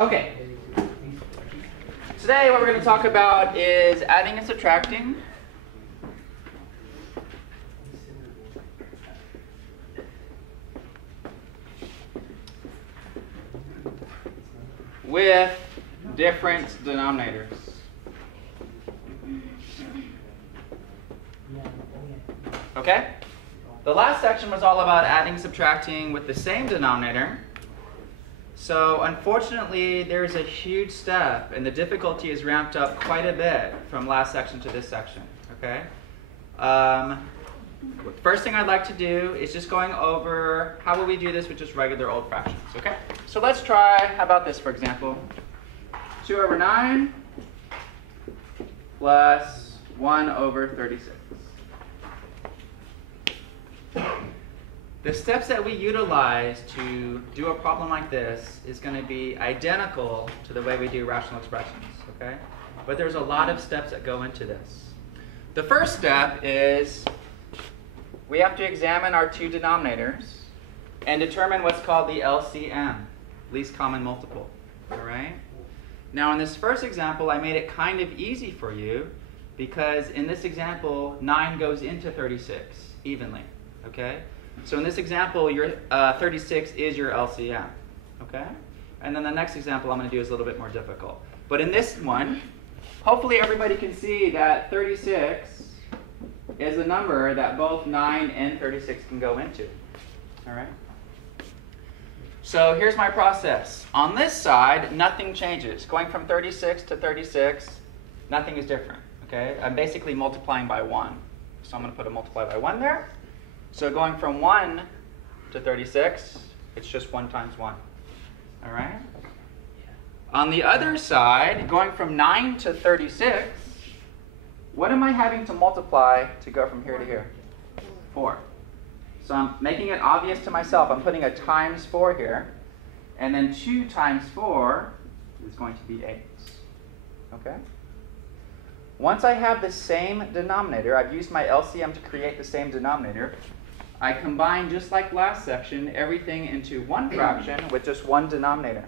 Okay. Today what we're going to talk about is adding and subtracting. With different denominators. Okay? The last section was all about adding and subtracting with the same denominator. So unfortunately, there's a huge step, and the difficulty is ramped up quite a bit from last section to this section. Okay? The first thing I'd like to do is just going over how will we do this with just regular old fractions. Okay? So let's try, how about this, for example? 2 over 9 plus 1 over 36. The steps that we utilize to do a problem like this is going to be identical to the way we do rational expressions, okay? But there's a lot of steps that go into this. The first step is we have to examine our two denominators and determine what's called the LCM, least common multiple, all right? Now in this first example, I made it kind of easy for you because in this example, 9 goes into 36 evenly, okay? So in this example, your 36 is your LCM, okay? And then the next example I'm going to do is a little bit more difficult. But in this one, hopefully everybody can see that 36 is a number that both 9 and 36 can go into, all right? So here's my process. On this side, nothing changes. Going from 36 to 36, nothing is different, okay? I'm basically multiplying by 1. So I'm going to put a multiply by 1 there. So going from 1 to 36, it's just 1 times 1. All right? On the other side, going from 9 to 36, what am I having to multiply to go from here to here? 4. So I'm making it obvious to myself. I'm putting a times 4 here. And then 2 times 4 is going to be 8. Okay? Once I have the same denominator, I've used my LCM to create the same denominator, I combine, just like last section, everything into one fraction with just one denominator.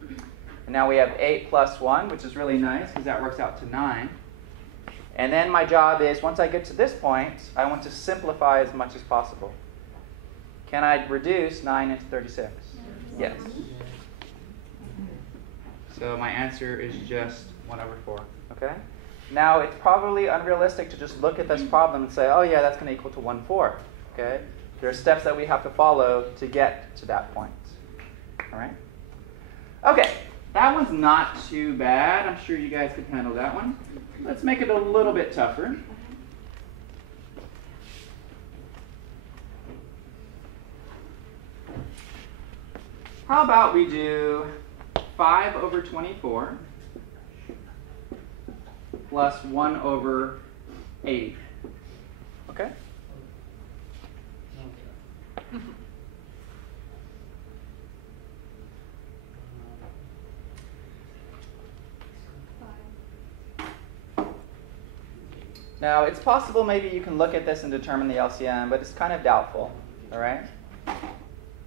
And now we have 8 plus 1, which is really nice because that works out to 9. And then my job is, once I get to this point, I want to simplify as much as possible. Can I reduce 9 into 36? Yes. So my answer is just 1 over 4. Okay? Now, it's probably unrealistic to just look at this problem and say, oh yeah, that's going to equal to 1/4. Okay? There are steps that we have to follow to get to that point. All right? Okay, that one's not too bad. I'm sure you guys could handle that one. Let's make it a little bit tougher. How about we do 5 over 24 plus 1 over 80. Okay? Now, it's possible maybe you can look at this and determine the LCM, but it's kind of doubtful, all right?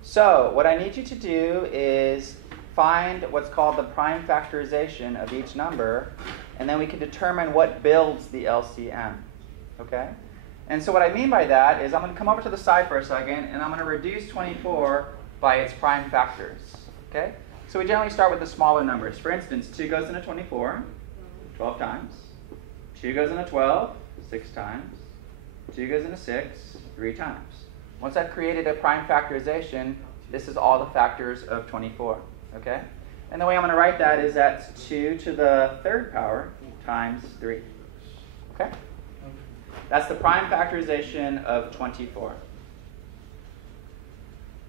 So, what I need you to do is find what's called the prime factorization of each number, and then we can determine what builds the LCM, okay? And so what I mean by that is I'm going to come over to the side for a second, and I'm going to reduce 24 by its prime factors, okay? So we generally start with the smaller numbers. For instance, 2 goes into 24, 12 times. 2 goes into 12, 6 times. 2 goes into 6, 3 times. Once I've created a prime factorization, this is all the factors of 24, okay? And the way I'm going to write that is that's 2 to the 3rd power times 3, okay? That's the prime factorization of 24.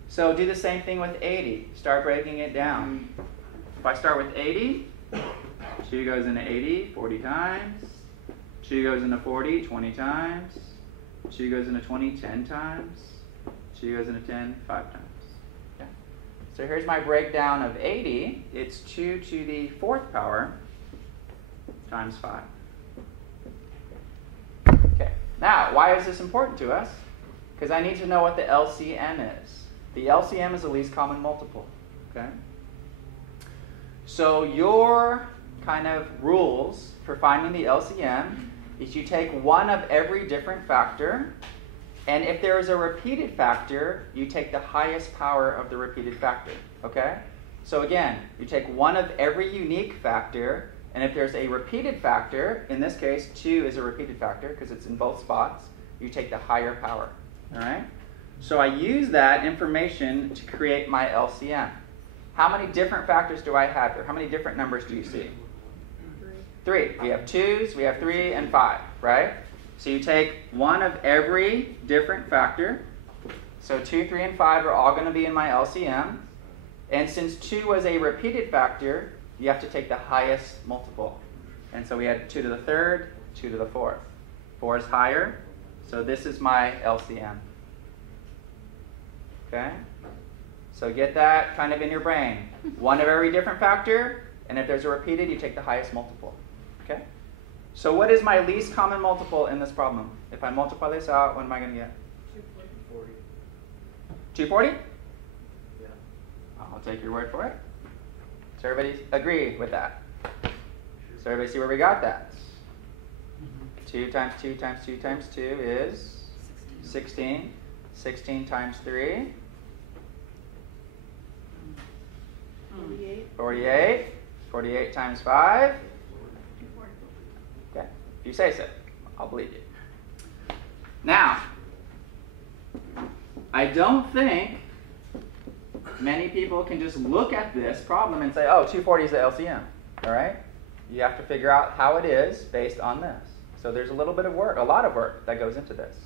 So do the same thing with 80. Start breaking it down. If I start with 80, 2 goes into 80, 40 times. 2 goes into 40, 20 times. 2 goes into 20, 10 times. 2 goes into 10, 5 times. Okay. So here's my breakdown of 80. It's 2 to the 4th power times 5. Okay. Now, why is this important to us? Because I need to know what the LCM is. The LCM is the least common multiple. Okay. So your kind of rules for finding the LCM is you take one of every different factor, and if there is a repeated factor, you take the highest power of the repeated factor, okay? So again, you take one of every unique factor, and if there's a repeated factor, in this case 2 is a repeated factor because it's in both spots, you take the higher power, all right? So I use that information to create my LCM. How many different factors do I have here? How many different numbers do you see? 3. We have 2s, we have 3, and 5, right? So you take one of every different factor. So 2, 3, and 5 are all going to be in my LCM. And since 2 was a repeated factor, you have to take the highest multiple. And so we had 2 to the third, 2 to the fourth. 4 is higher, so this is my LCM. Okay? So get that kind of in your brain. One of every different factor, and if there's a repeated, you take the highest multiple. Okay? So what is my least common multiple in this problem? If I multiply this out, what am I going to get? 240. 240? Yeah. I'll take your word for it. So everybody agree with that? So everybody see where we got that? 2 times 2 times 2 times 2 is 16. 16 times 3? 48. 48 times 5? Okay. If you say so, I'll believe you. Now, I don't think many people can just look at this problem and say, oh, 240 is the LCM. All right? You have to figure out how it is based on this. So there's a little bit of work, a lot of work that goes into this.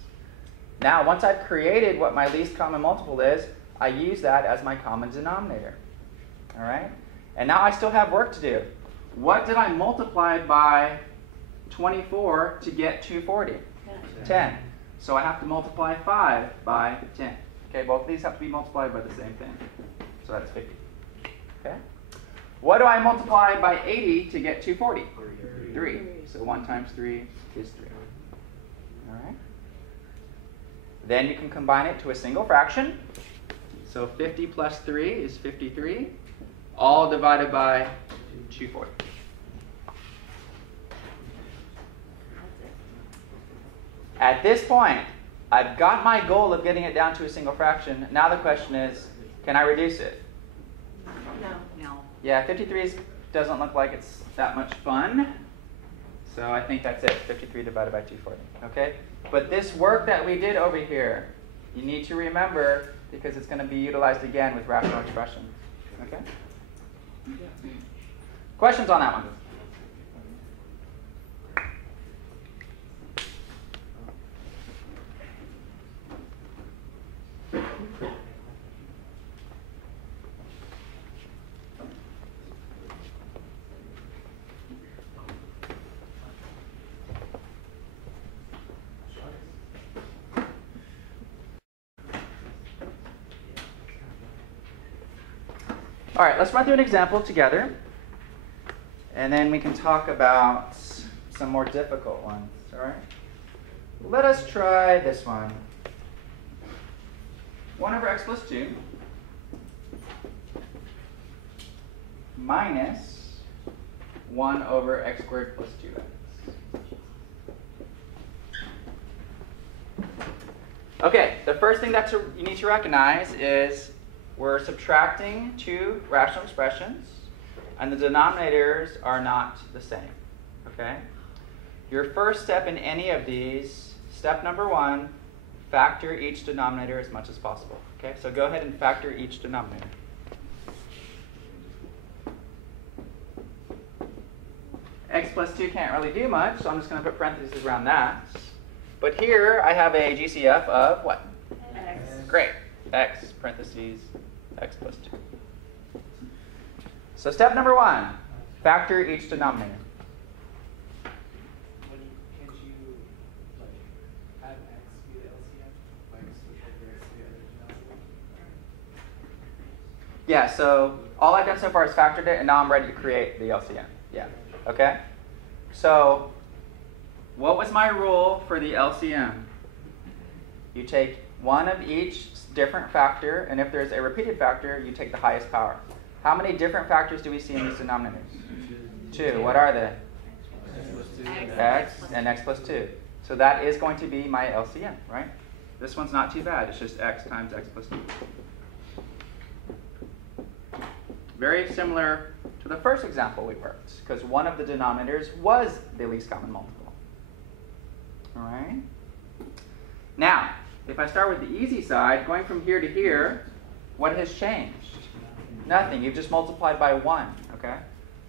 Now, once I've created what my least common multiple is, I use that as my common denominator. All right? And now I still have work to do. What did I multiply by 24 to get 240? 10. So I have to multiply 5 by 10. Okay, both of these have to be multiplied by the same thing. So that's 50. Okay? What do I multiply by 80 to get 240? 3. So 1 times 3 is 3. All right? Then you can combine it to a single fraction. So 50 plus 3 is 53. All divided by 240. At this point, I've got my goal of getting it down to a single fraction. Now the question is, can I reduce it? No. Yeah, 53 doesn't look like it's that much fun. So I think that's it, 53 divided by 240. Okay? But this work that we did over here, you need to remember because it's going to be utilized again with rational expressions. Okay? Questions on that one? All right, let's run through an example together, and then we can talk about some more difficult ones. All right? Let us try this one. 1 over x plus 2 minus 1 over x squared plus 2x. Okay, the first thing that you need to recognize is we're subtracting 2 rational expressions, and the denominators are not the same. Okay? Your first step in any of these, step number 1, factor each denominator as much as possible. Okay? So go ahead and factor each denominator. X plus 2 can't really do much, so I'm just going to put parentheses around that. But here I have a GCF of what? X. Great. X, parentheses, x plus 2. So step number 1, factor each denominator. Can't you have x be the LCM? Like switch over x to the other denominator? Yeah, so all I've done so far is factored it, and now I'm ready to create the LCM. Yeah, okay? So what was my rule for the LCM? You take one of each different factor, and if there's a repeated factor, you take the highest power. How many different factors do we see in these denominators? 2. What are they? X and x plus 2. So that is going to be my LCM, right? This one's not too bad. It's just x times x plus 2. Very similar to the first example we worked, because one of the denominators was the least common multiple. All right? Now, if I start with the easy side, going from here to here, what has changed? Nothing. You've just multiplied by 1, okay?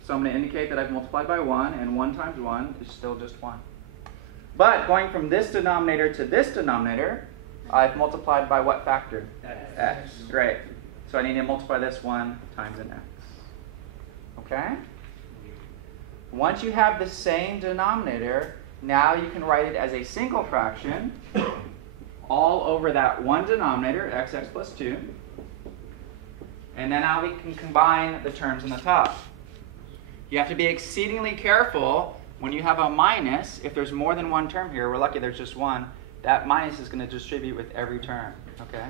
So I'm going to indicate that I've multiplied by 1, and 1 times 1 is still just 1. But going from this denominator to this denominator, I've multiplied by what factor? X. Great. So I need to multiply this 1 times an x. Okay? Once you have the same denominator, now you can write it as a single fraction all over that one denominator, x plus 2. And then now we can combine the terms on the top. You have to be exceedingly careful when you have a minus. If there's more than one term here, we're lucky there's just one, that minus is going to distribute with every term. Okay?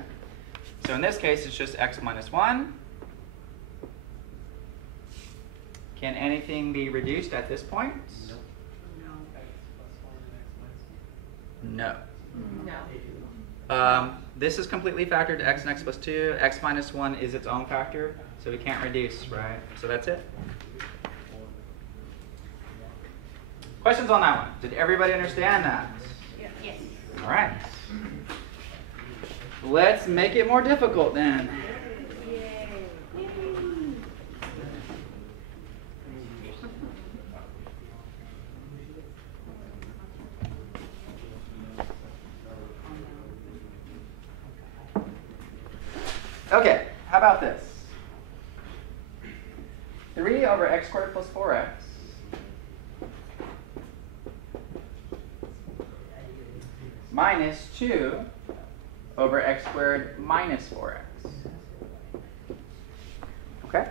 So in this case, it's just x minus 1. Can anything be reduced at this point? No. This is completely factored to x and x plus 2. X minus 1 is its own factor, so we can't reduce, right? So that's it. Questions on that one? Did everybody understand that? Yes. All right. Let's make it more difficult then. Okay, how about this? 3 over x squared plus 4x minus 2 over x squared minus 4x. Okay?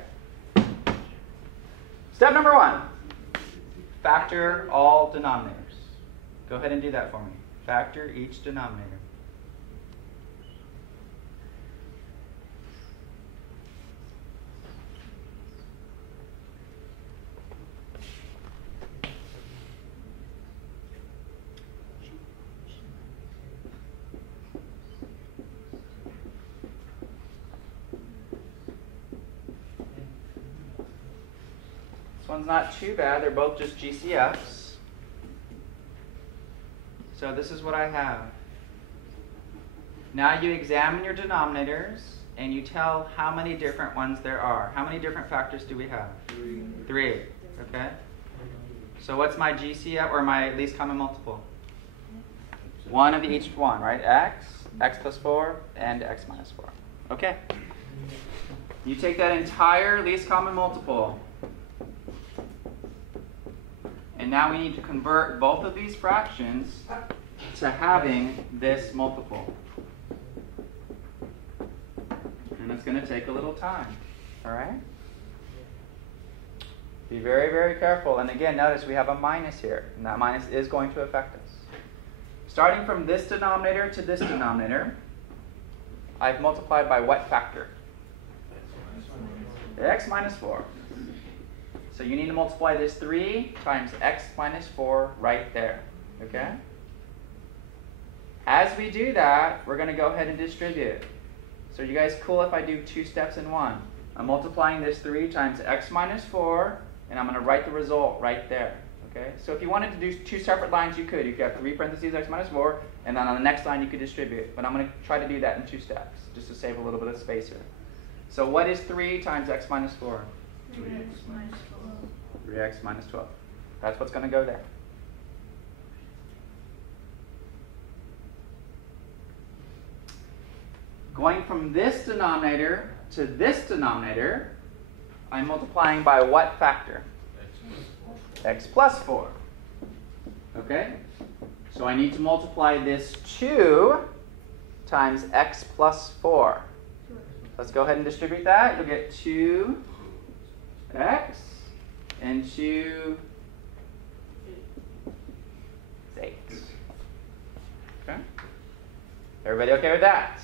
Step number 1, factor all denominators. Go ahead and do that for me. Factor each denominator. This one's not too bad. They're both just GCFs. So this is what I have. Now you examine your denominators and you tell how many different ones there are. How many different factors do we have? 3. Okay? So what's my GCF or my least common multiple? 1 of each one, right? X, x plus 4, and x minus 4. Okay. You take that entire least common multiple. And now we need to convert both of these fractions to having this multiple. And it's going to take a little time. All right? Be very, very careful. And again, notice we have a minus here. And that minus is going to affect us. Starting from this denominator to this denominator, I've multiplied by what factor? X minus 4. So you need to multiply this 3 times x minus 4 right there. Okay? As we do that, we're going to go ahead and distribute. So you guys cool if I do 2 steps in one? I'm multiplying this 3 times x minus 4, and I'm going to write the result right there. Okay? So if you wanted to do 2 separate lines, you could. You could have 3 parentheses x minus 4, and then on the next line you could distribute. But I'm going to try to do that in 2 steps, just to save a little bit of space here. So what is 3 times x minus 4? 3x minus 12. 3x minus 12. That's what's going to go there. Going from this denominator to this denominator, I'm multiplying by what factor? X plus 4. Okay? So I need to multiply this 2 times x plus 4. Let's go ahead and distribute that. You'll get 2x and 2 is 8. Okay? Everybody okay with that?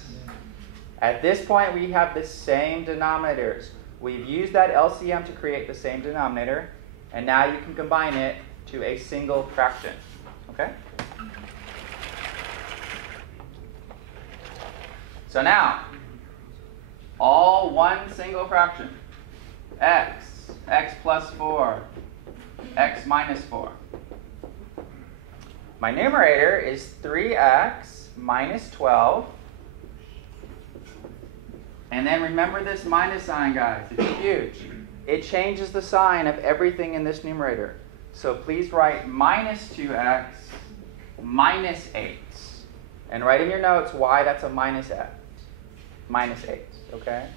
At this point, we have the same denominators. we've used that LCM to create the same denominator, and now you can combine it to a single fraction. Okay? So now, all one single fraction, x plus 4, x minus 4. My numerator is 3x minus 12. And then remember this minus sign, guys. It's huge. It changes the sign of everything in this numerator. So please write minus 2x minus 8. And write in your notes why that's a minus 8. Minus 8, okay?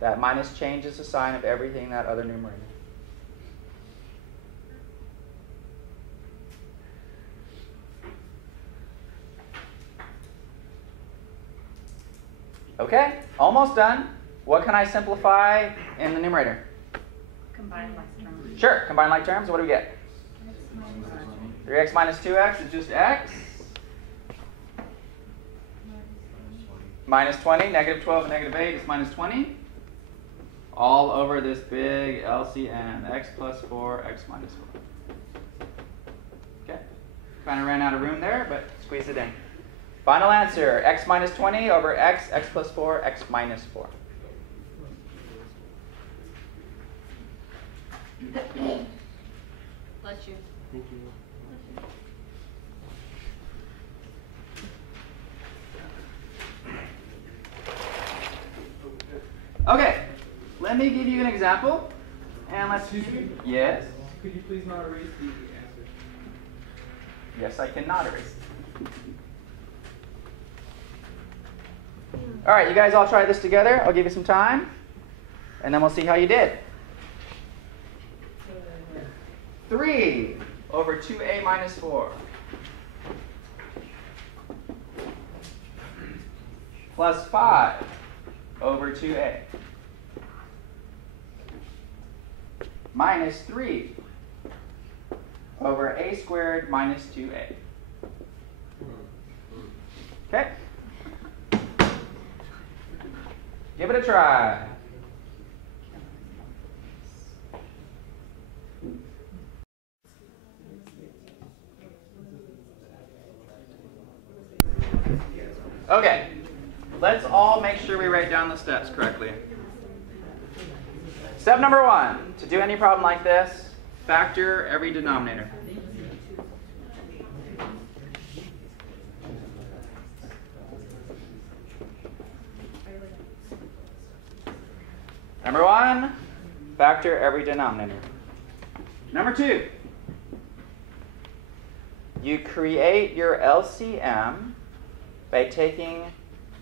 That minus changes the sign of everything in that other numerator. Okay, almost done. What can I simplify in the numerator? Combine like terms. Sure, combine like terms. What do we get? 3x minus 2x is just x. Minus 20, negative 12 and negative 8 is minus 20. All over this big LCM, x plus 4, x minus 4. Okay, kind of ran out of room there, but squeeze it in. Final answer, x minus 20 over x plus 4, x minus 4. Bless you. Thank you. Okay, let me give you an example. And let's Excuse me? Yes? Could you please not erase the answer? Yes, I cannot erase it. All right, you guys all try this together. I'll give you some time, and then we'll see how you did. 3 over 2a minus 4 plus 5 over 2a minus 3 over a squared minus 2a. Okay? Give it a try. Okay, let's all make sure we write down the steps correctly. Step number 1, to do any problem like this, factor every denominator. Number 1, factor every denominator. Number 2, you create your LCM by taking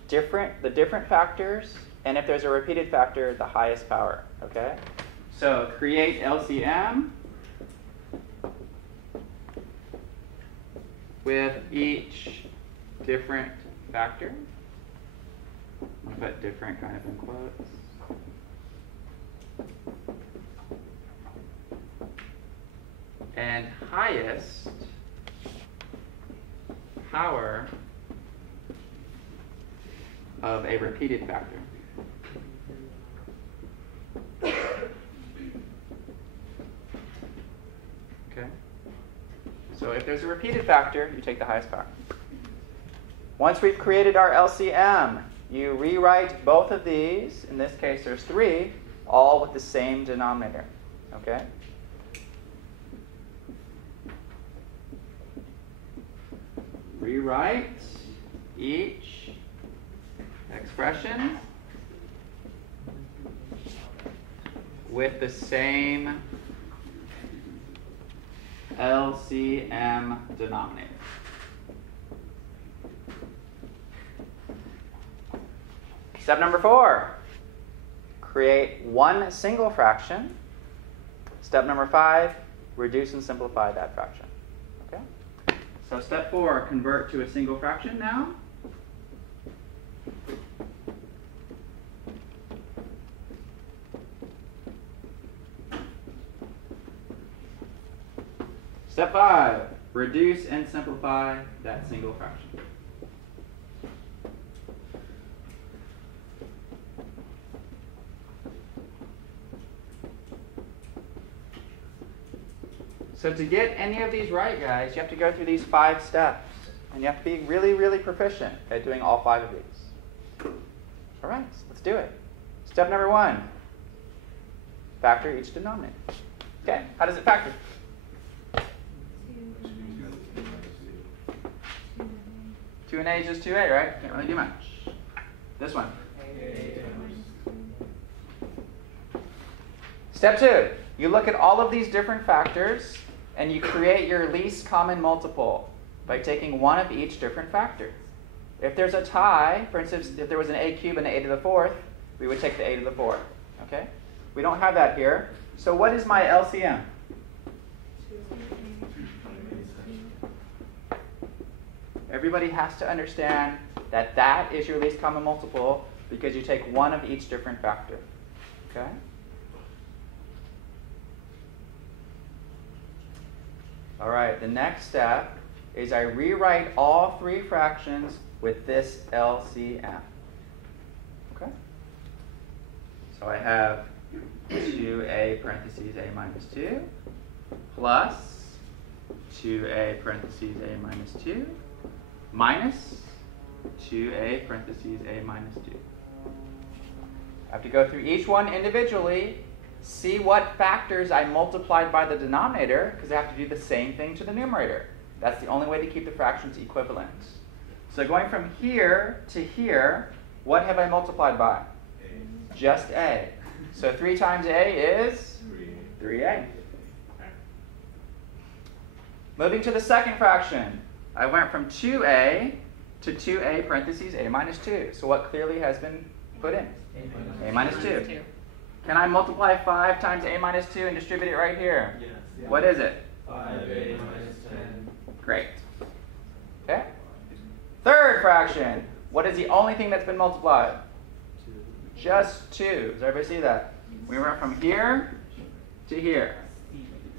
the different factors, and if there's a repeated factor, the highest power, okay? So create LCM with each different factor. I'll put different kind of in quotes. And highest power of a repeated factor. Okay? So if there's a repeated factor, you take the highest power. Once we've created our LCM, you rewrite both of these, in this case there's 3, all with the same denominator. Okay? Rewrite each expression with the same LCM denominator. Step number 4, create one single fraction. Step number 5, reduce and simplify that fraction. Okay? So step 4, convert to a single fraction now. Step 5, reduce and simplify that single fraction. So to get any of these right, guys, you have to go through these 5 steps. And you have to be really, really proficient at doing all 5 of these. All right, let's do it. Step number 1. Factor each denominator. Okay, how does it factor? 2 and a is just 2a, right? Can't really do much. This one. Step 2. You look at all of these different factors and you create your least common multiple by taking one of each different factor. If there's a tie, for instance, if there was an a cubed and an a to the 4th, we would take the a to the 4th. Okay? We don't have that here. So what is my LCM? Everybody has to understand that that is your least common multiple because you take one of each different factor. Okay? All right, the next step is I rewrite all 3 fractions with this LCM. Okay? So I have 2a parentheses a minus 2 plus 2a parentheses a minus 2 minus 2a parentheses a minus 2. I have to go through each one individually, see what factors I multiplied by the denominator, because I have to do the same thing to the numerator. That's the only way to keep the fractions equivalent. So going from here to here, what have I multiplied by? A. Just a. So 3 times a is 3a. Moving to the second fraction, I went from 2a to 2a parentheses a minus 2. So what clearly has been put in? A minus 2. Can I multiply 5 times a minus 2 and distribute it right here? Yes. Yeah. What is it? 5a minus 10. Great. Okay. Third fraction. What is the only thing that's been multiplied? 2. Just 2. Does everybody see that? We went from here to here.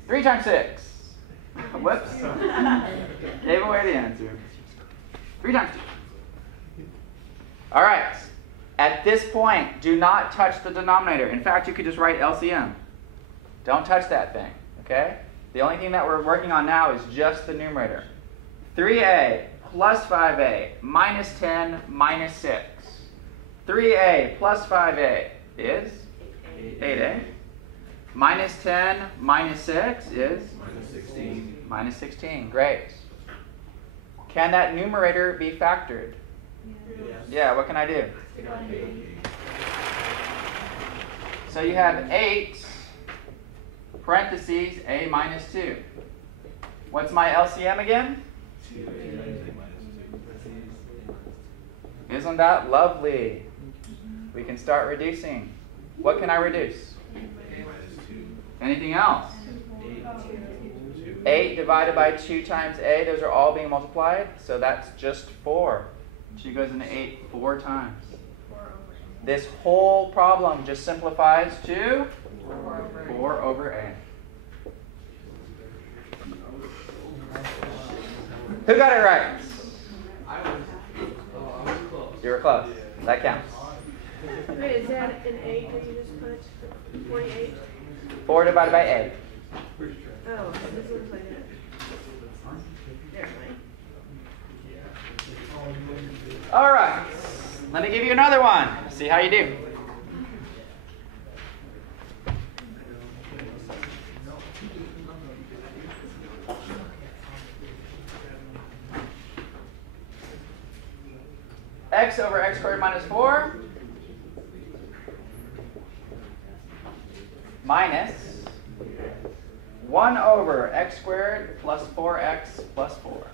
3 times 6. Whoops. Gave away the answer. 3 times 2. All right. At this point, do not touch the denominator. In fact, you could just write LCM. Don't touch that thing. Okay? The only thing that we're working on now is just the numerator. 3a plus 5a minus 10 minus 6. 3a plus 5a is 8a. Minus 10 minus 6 is? Minus 16. Minus 16. Great. Can that numerator be factored? Yes. Yeah, what can I do? So you have 8 parentheses a minus 2. What's my LCM again? 2a minus 2. Isn't that lovely? We can start reducing. What can I reduce? A minus 2. Anything else? 8. 8 divided by 2 times a, those are all being multiplied, so that's just 4. 2 goes into 8 4 times. This whole problem just simplifies to 4 over a. Who got it right? I was close. You were close. That counts. Wait, is that an 8 that you just put? 48? 4 divided by a. Oh, this looks like it. Never mind. All right. Let me give you another one. See how you do. X over x squared minus 4 minus 1 over x squared plus 4x plus 4.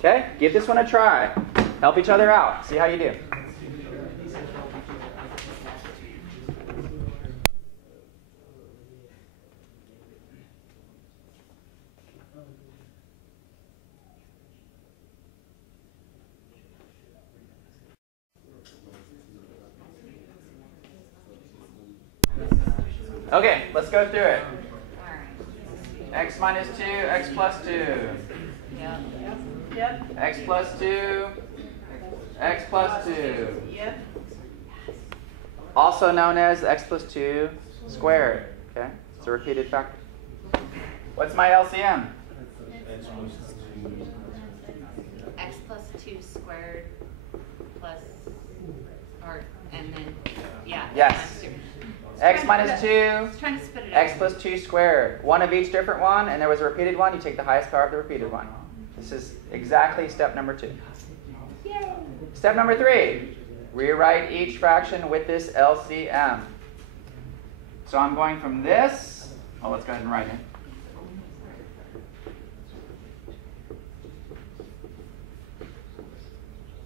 Okay, give this one a try. Help each other out. See how you do. Okay, let's go through it. X minus 2, x plus 2. Yep. X plus 2, x plus 2. Yep. Also known as x plus 2 squared. Okay, it's a repeated factor. What's my LCM? X plus 2 squared plus, and then, yeah. Yes. X minus 2, Just trying to spit it out. X plus 2 squared. One of each different one, and there was a repeated one. You take the highest power of the repeated one. This is exactly step number 2. Yay. Step number 3, rewrite each fraction with this LCM. So I'm going from this, let's go ahead and write it.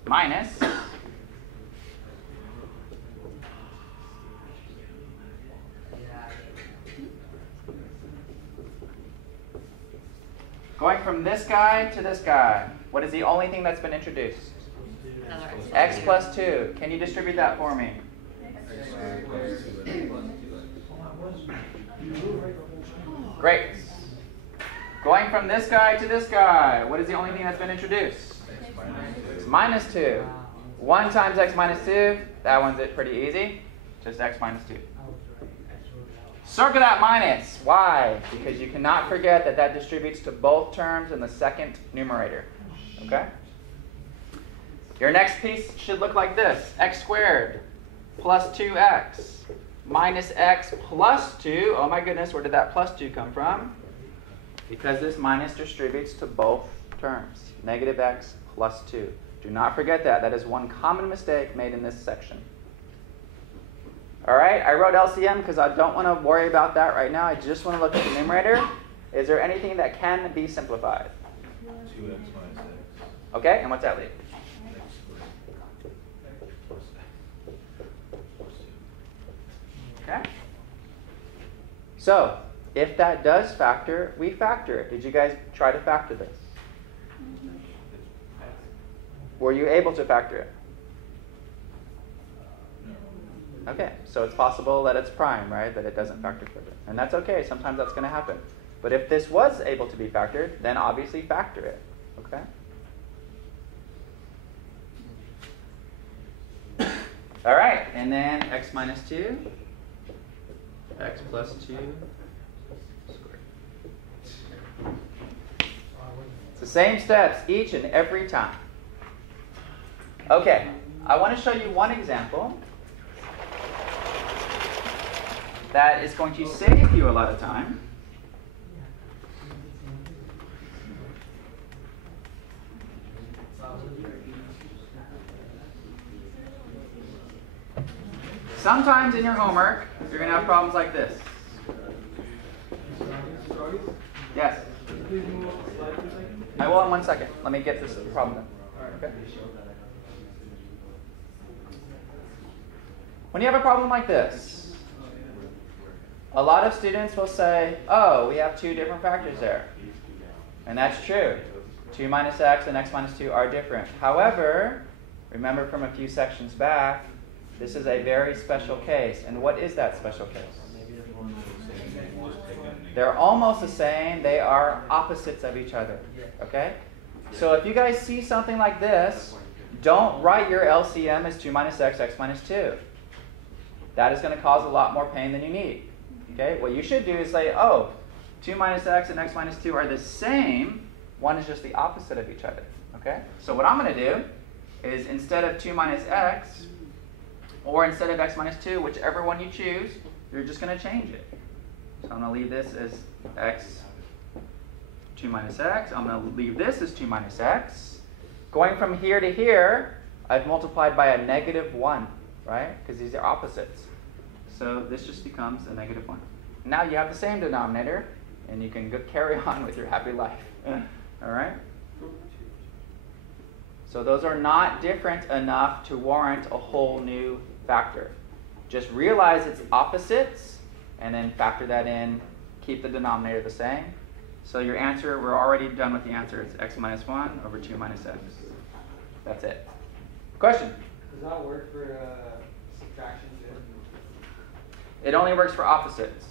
Minus going from this guy to this guy. What is the only thing that's been introduced? Another X plus 2. Can you distribute that for me? Great. Going from this guy to this guy. What is the only thing that's been introduced? It's minus 2. 1 times x minus 2. That one's pretty easy. Just x minus 2. Circle that minus. Why? Because you cannot forget that that distributes to both terms in the second numerator. Okay? Your next piece should look like this. X squared plus 2x minus x plus 2. Oh my goodness, where did that plus 2 come from? Because this minus distributes to both terms. Negative x plus 2. Do not forget that. That is one common mistake made in this section. All right, I wrote LCM because I don't want to worry about that right now. I just want to look at the numerator. Is there anything that can be simplified? 2x minus x. Okay, and what's that leave? Okay. So, if that does factor, we factor it. Did you guys try to factor this? Were you able to factor it? Okay, so it's possible that it's prime, right? That it doesn't factor further. And that's okay. Sometimes that's going to happen. But if this was able to be factored, then obviously factor it. Okay? All right, and then x minus 2, x plus 2 squared. It's the same steps each and every time. Okay, I want to show you one example that is going to save you a lot of time. Sometimes in your homework, you're going to have problems like this. Yes? I will in 1 second. Let me get this problem done. Okay. When you have a problem like this, a lot of students will say, oh, we have 2 different factors there. And that's true. 2 minus x and x minus 2 are different. However, remember from a few sections back, this is a very special case. And what is that special case? They're almost the same. They are opposites of each other. Okay? So if you guys see something like this, don't write your LCM as 2 minus x, x minus 2. That is going to cause a lot more pain than you need. Okay? What you should do is say, oh, 2 minus x and x minus 2 are the same. One is just the opposite of each other. Okay? So what I'm going to do is instead of 2 minus x, or instead of x minus 2, whichever one you choose, you're just going to change it. So I'm going to leave this as x 2 minus x. I'm going to leave this as 2 minus x. Going from here to here, I've multiplied by a negative 1, right? Because these are opposites. So this just becomes a negative 1. Now you have the same denominator, and you can carry on with your happy life. All right? So those are not different enough to warrant a whole new factor. Just realize it's opposites, and then factor that in. Keep the denominator the same. So your answer, we're already done with the answer. It's x minus 1 over 2 minus x. That's it. Question? Does that work for subtraction too? It only works for opposites.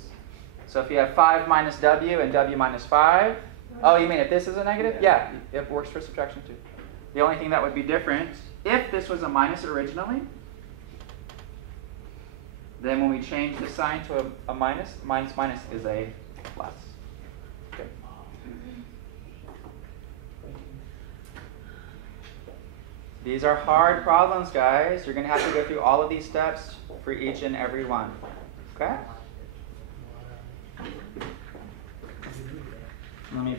So if you have 5 minus w and w minus 5. Oh, you mean if this is a negative? Yeah, it works for subtraction too. The only thing that would be different, if this was a minus originally, then when we change the sign to a minus, minus minus is a plus. Okay. These are hard problems, guys. You're going to have to go through all of these steps for each and every one. Okay? Let me